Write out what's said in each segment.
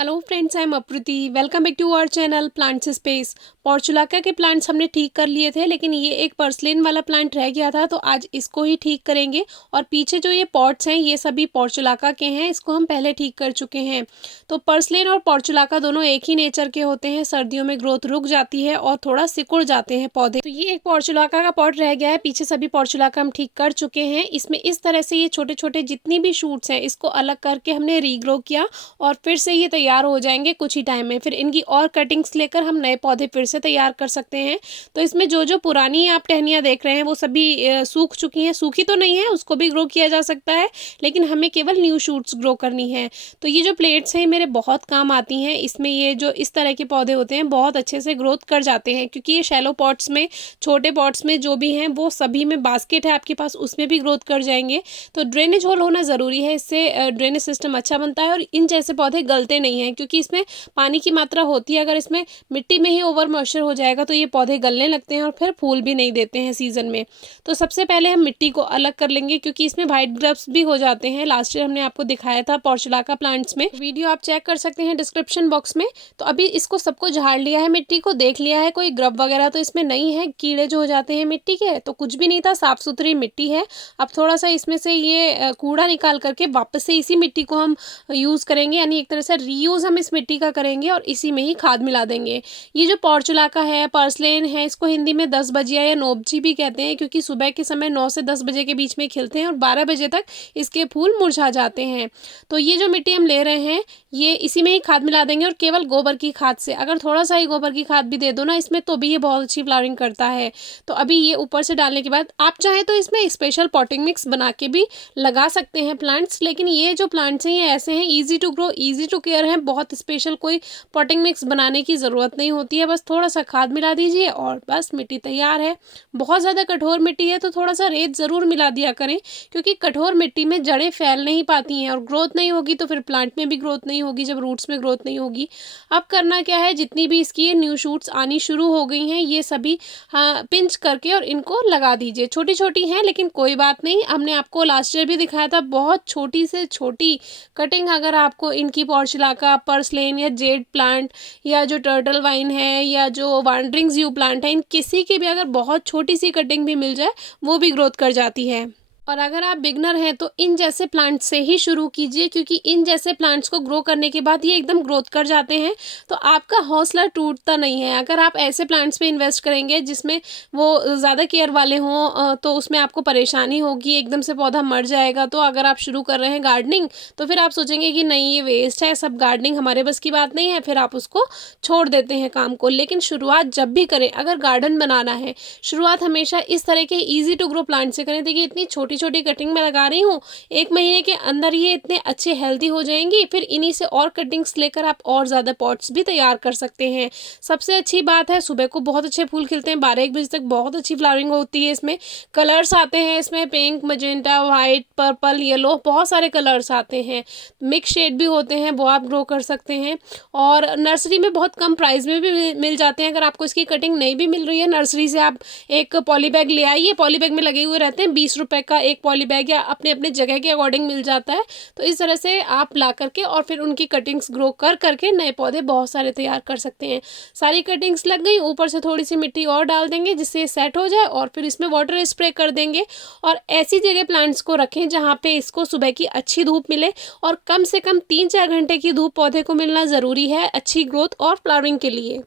Hello friends, I am Apruti. Welcome back to our channel plants space. Portulaca के plants हमने ठीक कर लिए थे, लेकिन ये एक पर्सलिन वाला प्लांट रह गया था, तो आज इसको ही ठीक करेंगे। और पीछे जो ये पॉट्स हैं ये सभी पोर्चुलाका के हैं, इसको हम पहले ठीक कर चुके हैं। तो पर्सलिन और पोर्चुलाका दोनों एक ही नेचर के होते हैं। सर्दियों में ग्रोथ रुक जाती है और थोड़ा सिकुड़ जाते हैं पौधे। तो ये एक पोर्चुलाका का पॉट रह गया है, पीछे सभी पोर्चुलाका हम ठीक कर चुके हैं। इसमें इस तरह से ये छोटे छोटे जितनी भी शूट्स हैं इसको अलग करके हमने रीग्रो किया और फिर से ये तैयार हो जाएंगे कुछ ही टाइम में। फिर इनकी और कटिंग्स लेकर हम नए पौधे फिर से तैयार कर सकते हैं। तो इसमें जो जो पुरानी आप टहनियाँ देख रहे हैं वो सभी सूख चुकी हैं। सूखी तो नहीं है, उसको भी ग्रो किया जा सकता है, लेकिन हमें केवल न्यू शूट्स ग्रो करनी है। तो ये जो प्लेट्स हैं मेरे बहुत काम आती हैं। इसमें ये जो इस तरह के पौधे होते हैं बहुत अच्छे से ग्रोथ कर जाते हैं, क्योंकि ये शैलो पॉट्स में, छोटे पॉट्स में जो भी हैं वो सभी में, बास्केट है आपके पास उसमें भी ग्रोथ कर जाएंगे। तो ड्रेनेज होल होना ज़रूरी है, इससे ड्रेनेज सिस्टम अच्छा बनता है और इन जैसे पौधे गलते नहीं हैं, क्योंकि इसमें पानी की मात्रा होती है। अगर इसमें मिट्टी में ही ओवर मॉइस्चर हो जाएगा तो ये पौधे गलने लगते हैं और फिर फूल भी नहीं देते हैं सीजन में। तो सबसे पहले हम मिट्टी को अलग कर लेंगे, क्योंकि इसमें वाइट ग्रब्स भी हो जाते हैं। लास्ट ईयर हमने आपको दिखाया था पोर्चुलाका प्लांट्स में, वीडियो आप चेक कर सकते हैं डिस्क्रिप्शन बॉक्स में। तो अभी इसको सबको झाड़ लिया है, मिट्टी को देख लिया है, कोई ग्रब वगैरह तो इसमें नहीं है। कीड़े जो हो जाते हैं मिट्टी के, तो कुछ भी नहीं था, साफ सुथरी मिट्टी है। अब थोड़ा सा इसमें से ये कूड़ा निकाल करके वापस से इसी मिट्टी को हम यूज़ करेंगे, यानी एक तरह से रीयूज़ हम इस मिट्टी का करेंगे और इसी में ही खाद मिला देंगे। ये जो पोर्चुलाका है, पर्सलेन है, इसको हिंदी में 10 बजिया या नोबजी भी कहते हैं, क्योंकि सुबह के समय 9 से 10 बजे के बीच में खिलते हैं और 12 बजे तक इसके फूल मुरझा जाते हैं। तो ये जो मिट्टी हम ले रहे हैं ये इसी में ही खाद मिला देंगे और केवल गोबर की खाद से, अगर थोड़ा सा ही गोबर की खाद भी दे दो ना इसमें, तो भी ये बहुत अच्छी फ्लावरिंग करता है। तो अभी ये ऊपर से डालने के बाद आप चाहे तो इसमें स्पेशल पॉटिंग मिक्स बना के भी लगा सकते हैं प्लांट्स, लेकिन ये जो प्लांट्स हैं ये ऐसे हैं, easy to grow, easy to care हैं। बहुत स्पेशल कोई पॉटिंग मिक्स बनाने की ज़रूरत नहीं होती है, बस थोड़ा सा खाद मिला दीजिए और बस मिट्टी तैयार है। बहुत ज़्यादा कठोर मिट्टी है तो थोड़ा सा रेत ज़रूर मिला दिया करें, क्योंकि कठोर मिट्टी में जड़ें फैल नहीं पाती हैं और ग्रोथ नहीं होगी तो फिर प्लांट में भी ग्रोथ नहीं होगी, जब रूट्स में ग्रोथ नहीं होगी। अब करना क्या है, जितनी भी इसकी न्यू शूट्स आनी शुरू हो गई हैं ये सभी पिंच करके और इनको लगा दीजिए। छोटी छोटी हैं लेकिन कोई बात नहीं, हमने आपको लास्ट ईयर भी दिखाया था, बहुत छोटी से छोटी कटिंग अगर आपको इनकी पोर्चुलाका, पर्सलेन या जेड प्लांट या जो टर्टल वाइन है या जो वांडरिंग ज़्यू प्लांट है, इन किसी की भी अगर बहुत छोटी सी कटिंग भी मिल जाए वो भी ग्रोथ कर जाती है। और अगर आप बिगनर हैं तो इन जैसे प्लांट से ही शुरू कीजिए, क्योंकि इन जैसे प्लांट्स को ग्रो करने के बाद ये एकदम ग्रोथ कर जाते हैं, तो आपका हौसला टूटता नहीं है। अगर आप ऐसे प्लांट्स पे इन्वेस्ट करेंगे जिसमें वो ज़्यादा केयर वाले हों तो उसमें आपको परेशानी होगी, एकदम से पौधा मर जाएगा। तो अगर आप शुरू कर रहे हैं गार्डनिंग तो फिर आप सोचेंगे कि नहीं ये वेस्ट है, सब गार्डनिंग हमारे बस की बात नहीं है, फिर आप उसको छोड़ देते हैं काम को। लेकिन शुरुआत जब भी करें, अगर गार्डन बनाना है, शुरुआत हमेशा इस तरह के ईजी टू ग्रो प्लांट से करें। देखिए इतनी छोटी छोटी कटिंग में लगा रही हूँ, 1 महीने के अंदर ये इतने अच्छे हेल्दी हो जाएंगी। फिर इन्हीं से और कटिंग्स लेकर आप और ज़्यादा पॉट्स भी तैयार कर सकते हैं। सबसे अच्छी बात है सुबह को बहुत अच्छे फूल खिलते हैं, 12-1 बजे तक बहुत अच्छी फ्लावरिंग होती है। इसमें कलर्स आते हैं, इसमें pink, magenta, white, purple, yellow, बहुत सारे कलर्स आते हैं। मिक्स शेड भी होते हैं, वो आप ग्रो कर सकते हैं। और नर्सरी में बहुत कम प्राइस में भी मिल जाते हैं। अगर आपको इसकी कटिंग नहीं भी मिल रही है नर्सरी से, आप एक पॉली बैग ले आइए, पॉली बैग में लगे हुए रहते हैं, 20 रुपए का एक पॉली बैग, या अपने अपने जगह के अकॉर्डिंग मिल जाता है। तो इस तरह से आप ला करके और फिर उनकी कटिंग्स ग्रो कर करके नए पौधे बहुत सारे तैयार कर सकते हैं। सारी कटिंग्स लग गई, ऊपर से थोड़ी सी मिट्टी और डाल देंगे जिससे सेट हो जाए और फिर इसमें वाटर स्प्रे कर देंगे। और ऐसी जगह प्लांट्स को रखें जहाँ पे इसको सुबह की अच्छी धूप मिले, और कम से कम 3-4 घंटे की धूप पौधे को मिलना ज़रूरी है अच्छी ग्रोथ और फ्लावरिंग के लिए।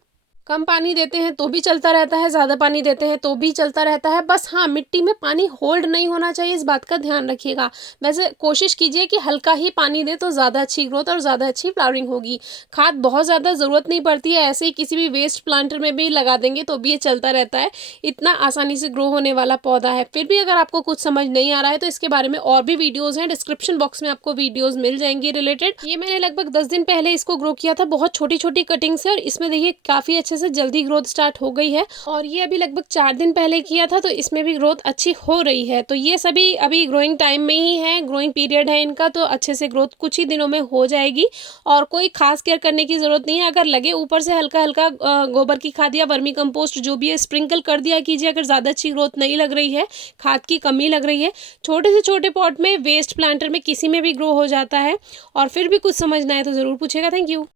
कम पानी देते हैं तो भी चलता रहता है, ज़्यादा पानी देते हैं तो भी चलता रहता है। बस हाँ, मिट्टी में पानी होल्ड नहीं होना चाहिए, इस बात का ध्यान रखिएगा। वैसे कोशिश कीजिए कि हल्का ही पानी दे तो ज़्यादा अच्छी ग्रोथ और ज़्यादा अच्छी फ्लावरिंग होगी। खाद बहुत ज़्यादा ज़रूरत नहीं पड़ती है, ऐसे ही किसी भी वेस्ट प्लांटर में भी लगा देंगे तो भी ये चलता रहता है। इतना आसानी से ग्रो होने वाला पौधा है। फिर भी अगर आपको कुछ समझ नहीं आ रहा है तो इसके बारे में और भी वीडियोज़ हैं, डिस्क्रिप्शन बॉक्स में आपको वीडियोज़ मिल जाएंगी रिलेटेड। ये मैंने लगभग 10 दिन पहले इसको ग्रो किया था, बहुत छोटी छोटी कटिंग से, और इसमें देखिए काफ़ी अच्छे से जल्दी ग्रोथ स्टार्ट हो गई है। और ये अभी लगभग 4 दिन पहले किया था तो इसमें भी ग्रोथ अच्छी हो रही है। तो ये सभी अभी ग्रोइंग टाइम में ही है, ग्रोइंग पीरियड है इनका, तो अच्छे से ग्रोथ कुछ ही दिनों में हो जाएगी और कोई खास केयर करने की ज़रूरत नहीं है। अगर लगे ऊपर से हल्का हल्का गोबर की खाद या वर्मी कंपोस्ट जो भी है स्प्रिंकल कर दिया कीजिए, अगर ज़्यादा अच्छी ग्रोथ नहीं लग रही है, खाद की कमी लग रही है। छोटे से छोटे पॉट में, वेस्ट प्लांटर में, किसी में भी ग्रो हो जाता है। और फिर भी कुछ समझना है तो ज़रूर पूछेगा। Thank you.